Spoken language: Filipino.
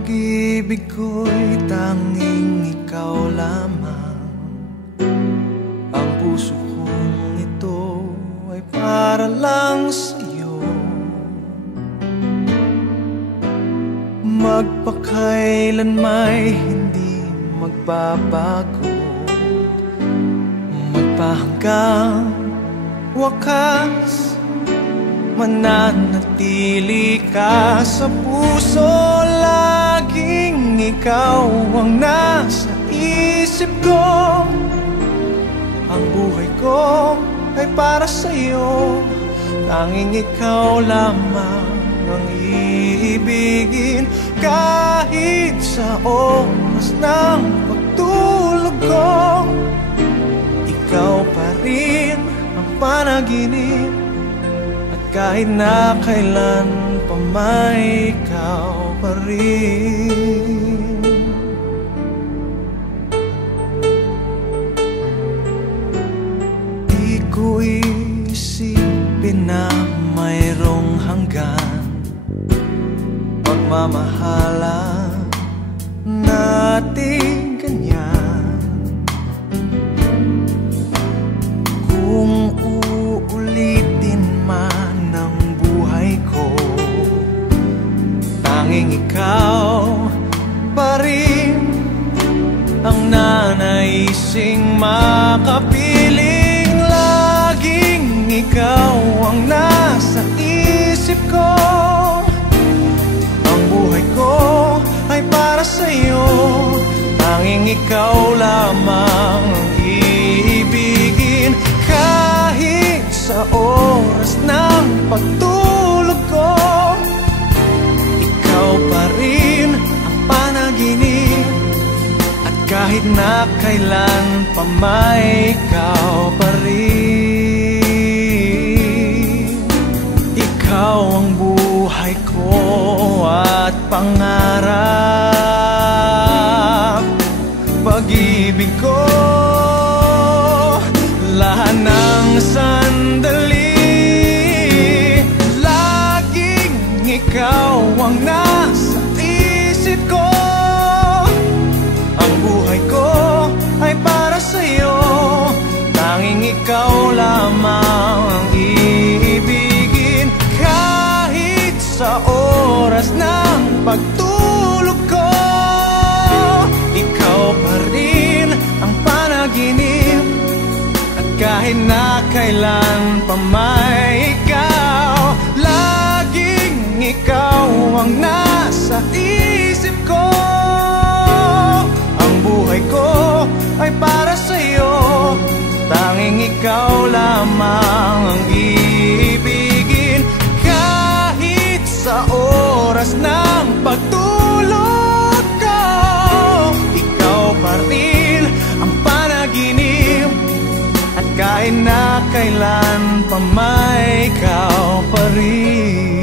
Pag-ibig ko'y tanging ikaw lamang. Ang puso kong ito ay para lang sa'yo. Magpakailan may hindi magbabago, magpahanggang wakas, mananatili ka sa puso. Laging ikaw ang nasa isip ko. Ang buhay ko ay para sa'yo. Tanging ikaw lamang ang iibigin. Kahit sa oras ng pagtulog ko, ikaw pa rin ang panaginip. Kahit na kailan pa may ikaw pa rin. Di ko isipin na mayroong hanggan pagmamahalan natin ganyan. Kung uulitin man tanging ikaw pa rin ang nanaising makapiling. Laging ikaw ang nasa isip ko. Ang buhay ko ay para sa'yo. Tanging ikaw lamang ang iibigin. Kahit sa oras ng pagtulog ko, ikaw pa rin ang panaginip. At kahit na kailan pa may ikaw pa rin. Ikaw ang buhay ko at pangarap. Pag-ibig ko, lahat ng sandali. Laging ikaw ang nasa isip ko. Ang buhay ko ay para sa'yo. Tanging ikaw lamang ang iibigin. Kahit sa oras ng pagtulog ko, ikaw pa rin ang panaginip. At kahit na kailan pa may ikaw, laging ikaw ang nasa isip ko. Ang buhay ko ay para sa'yo. Tanging ikaw lamang ang iibigin. Kahit sa oras ng pagtulog ko, ikaw pa rin ang panaginip. At kahit na kailan pa may ikaw pa rin.